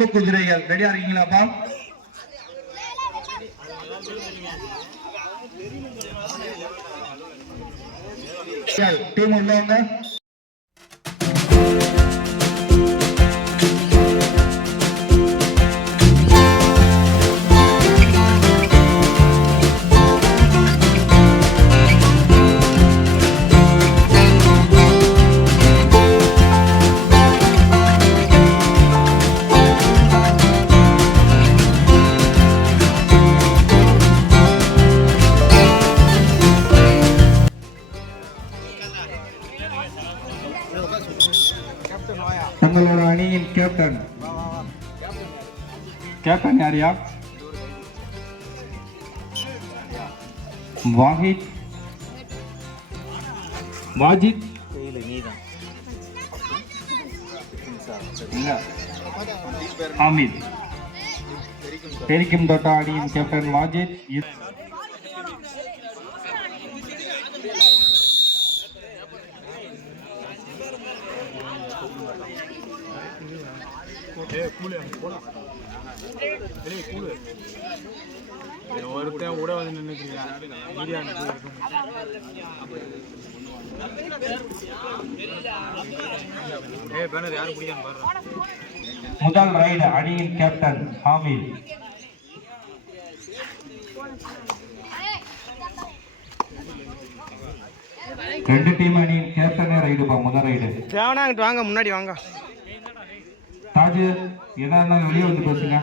இரும்பு குதிரைகள் ரெடியா இருக்கீங்களாப்பா டீம் உள்ளவங்க அணியின் கேப்டன் கேப்டன் யாரியா வாஹித். வாஜித். இல்ல. ஹாமித். பெரிக்கும் தோட்டா அணியின் கேப்டன் வாஜித். ஒருத்தன் கூட வந்து நின்றுக்கிறான் மீடியா முதல் ரைடு அணியின் கேப்டன் ஹாமித் ரெண்டு டீம் அணியின் கேப்டனே ரைடுப்பா முதல் ரைடு தேவனா அங்கிட்டு வாங்க முன்னாடி வாங்க. தாஜு எதா இருந்தாலும் வெளியே வந்து பேசுங்க.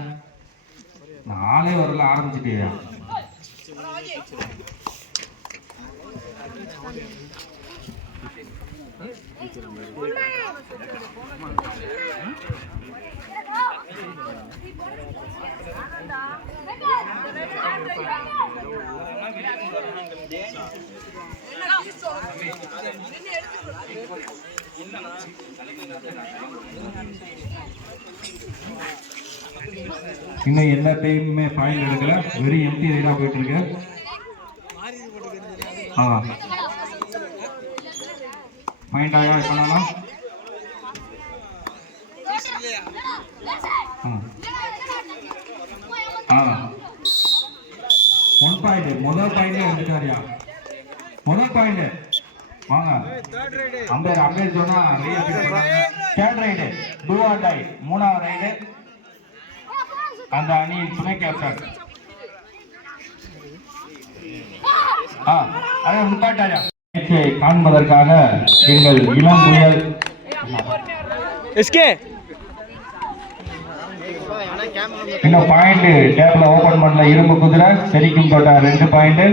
நாளே வரல ஆரம்பிச்சிட்டியா? இன்னும் எல்லா டைமுமே பாயிண்ட் எடுக்கல. வெறும் எம்டி ரைடா போயிட்டு இருக்கு. ஆ. பாயிண்ட் ஆயா பண்ணலாம்? ஆ. ஒன் பாயிண்ட் முதல் பாயிண்டே எடுத்துட்டாரியா? முதல் பாயிண்ட் வாங்க. அம்பேர் அம்பேர் சொன்னா third raid do or die மூணாவது ரைடு அந்த அணியின் துணை கேப்டன் காண்பதற்காக எங்கள் இளம் புயல். எஸ்கே. இன்னும் பாயிண்ட் டேபிள் ஓபன் பண்ணல. இரும்பு குதிரை செரிக்கும் தோட்டா ரெண்டு பாயிண்ட்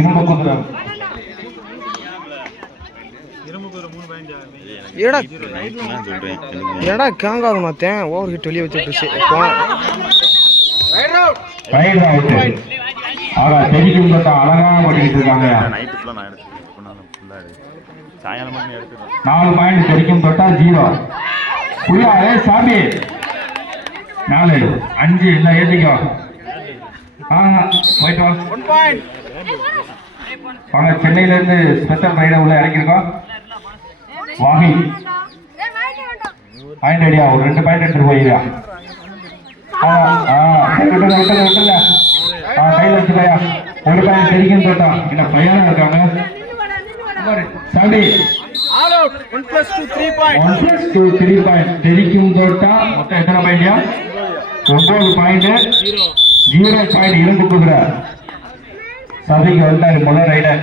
இரும்பு குதிரை இரும்புக்கு ஒரு மூணு பாயிண்ட் ஏடா ஏடா கேங்காது மாத்தேன் ஓவர் ஹிட் வெளியே மட்டும் எடுத்துடுறேன் நாலு பாயிண்ட் செரிக்கும் தொட்டா ஜீரோ. புள்ளா ஏ சாமி. நாலு. அஞ்சு. இல்ல ஏத்திக்கோ. ஆ போயிட்டு வா. ஒன் பாயிண்ட் வாங்க சென்னையில இருந்து ஸ்பெஷல் ரைடை உள்ள இறக்கிருக்கோம் வாங்கி. பாயிண்ட் அடியா ஒரு ரெண்டு பாயிண்ட் எடுத்துட்டு போயிருயா ஆ ஆ. விட்டுல விட்டுல விட்டுல ஆ கையில வச்சுக்கோயா. ஒரு பாயிண்ட் செரிக்கும் தொட்டா என்ன பையனா இருக்காங்க? சாமி one plus two three point one தெரிக்கும் தோட்டா மொத்தம் எத்தனை பாயிண்டியா ஒன்பது பாயிண்ட் ஜீரோ பாயிண்ட் இருந்து குதிரை சபைக்கு வந்தாரு முதல் ரைடர்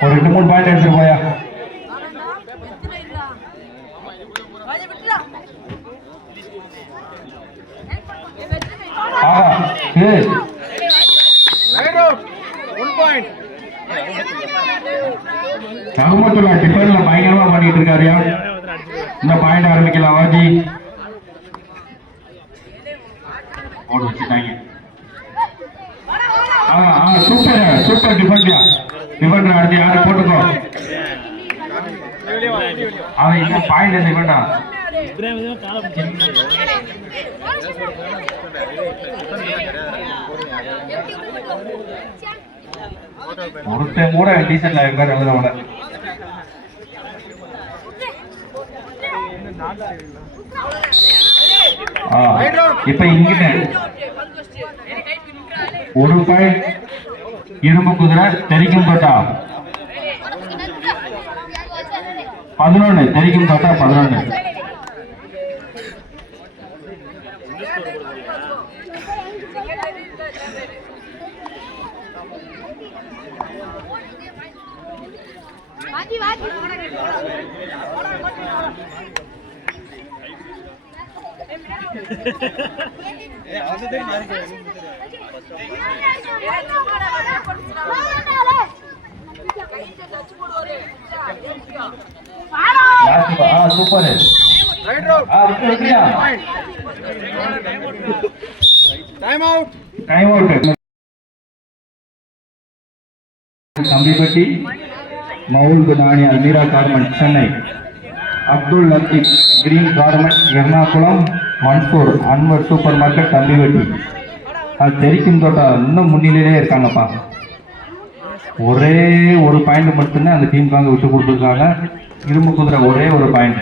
ஒரு ரெண்டு மூணு பாயிண்ட் எடுத்துட்டு போயா. பாயிண்ட் ரஹமத்துல்லா டிஃபன்ல பயங்கரமா பண்ணிட்டு இருக்காருயா. இந்த பாயிண்ட் ஆரம்பிக்கலாம் வாஜி. ஓடு வச்சுட்டாங்க. சூப்பர் சூப்பர் டிஃபன்டியா டிஃபன் அடுத்து யாரை போட்டுக்கோ? அவன் இந்த பாயிண்ட் என்ன டிஃபன்டா ஒருத்தன் கூட டீசென்ட்ல இருக்காரு எழுத விட ஆ, இப்ப இங்கிட்ட. ஒரு பாயிண்ட் இரும்பு குதிரை தெரிக்கும் தோட்டா. பதினொன்னு தெரிக்கும் தோட்டா பதினொன்னு. வாதி வாதி லாஸ்ட் ஆ சூப்பர் ஆ விட்டு மவுல் குதானி Almeera garment Chennai. Abdul Latheef green garment Ernakulam Mansoor Anwar super market Thambivetti. அது தெரிக்கும் தோட்டா இன்னும் முன்னிலையிலே இருக்காங்கப்பா. ஒரே ஒரு பாயிண்ட் மட்டும்தான் அந்த டீமுக்காக விட்டு கொடுத்துருக்காங்க. இரும்பு குதிரை ஒரே ஒரு பாயிண்ட்.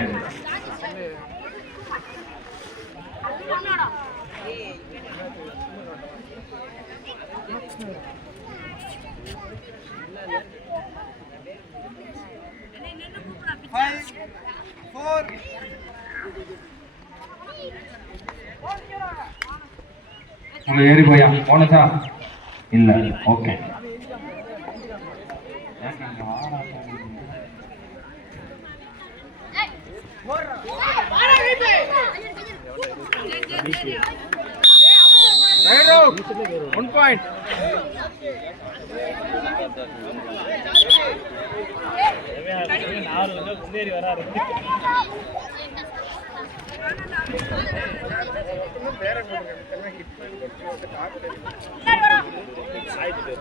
உங்களை ஏறி போயா? போனதா? இல்ல. Okay. Wide out. One point. ಆಯ್ತು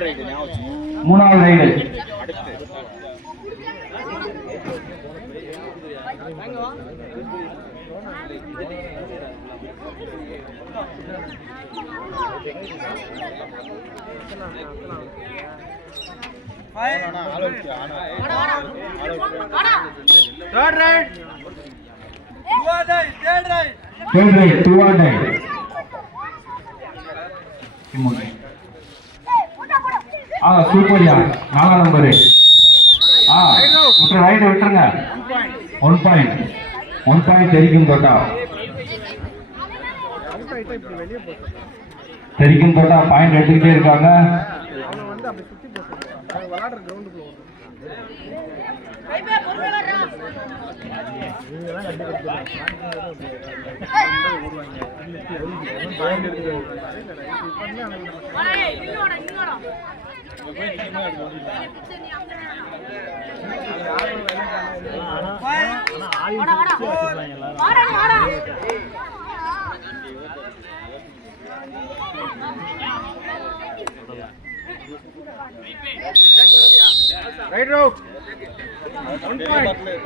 ரைட் அவுட் மூணாவது ரைடு தேர்ட் ரைட் தேர்ட் ஆ சூப்பர்யா நாலாம் நம்பரு. ஆ விட்டு ரைடு விட்டுருங்க. ஒன் பாயிண்ட் ஒன் பாயிண்ட் தெரிக்கும் தோட்டா. தெரிக்கும் தோட்டா பாயிண்ட் எடுத்துக்கிட்டே இருக்காங்க. அவனை வந்து அப்படி சுத்தி போட்டு விளையாடுற கிரவுண்டுக்குள்ள ரைட் அவுட் ஒன் பாயிண்ட்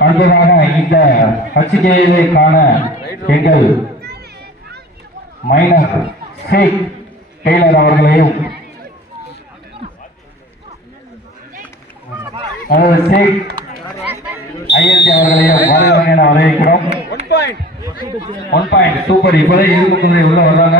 அடுத்ததாக இந்த பச்சிகையிலே காண எங்கள் மைனர் ஷேக் டெய்லர் அவர்களையும் அதாவது ஷேக் ஐஎல்டி அவர்களையும் வருகிறவங்க என வரவேற்கிறோம். One point one point super இப்போதான் குதிரை உள்ள வர்றாங்க.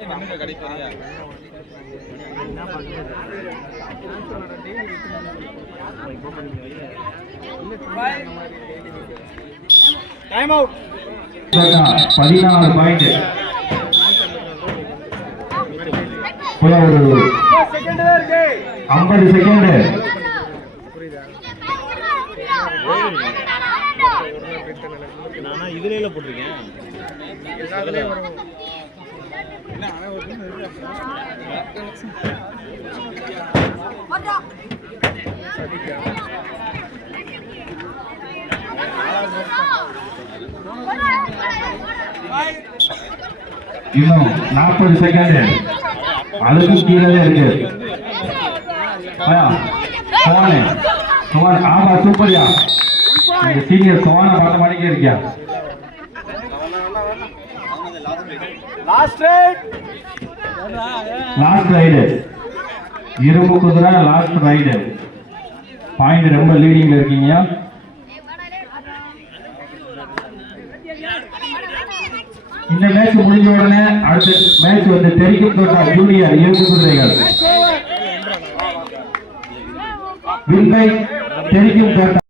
நின்றுக்க கிடைக்கிறியா பதினாலு பாயிண்ட் ஒரு ஐம்பது செகண்ட் நானா இதுல போட்டிருக்கேன். இன்னும் நாற்பது செகண்ட் அதுக்கும் கீழே இருக்கு. சோனே. சோன் ஆமா சூப்பர்யா. சீனியர் சோனை பார்த்த மாதிரிக்கே இருக்கியா? லாஸ்ட் ரைடு இரும்பு குதிரை லாஸ்ட் ரைடு பாயிண்ட் ரொம்ப லீடிங்ல இருக்கீங்க. இந்த மேட்ச் முடிஞ்ச உடனே அடுத்த மேட்ச் வந்து தெரிக்கும் தோட்டா ஜூனியர் இரும்பு குதிரைகள். வில்லை தெரிக்கும் தோட்டா.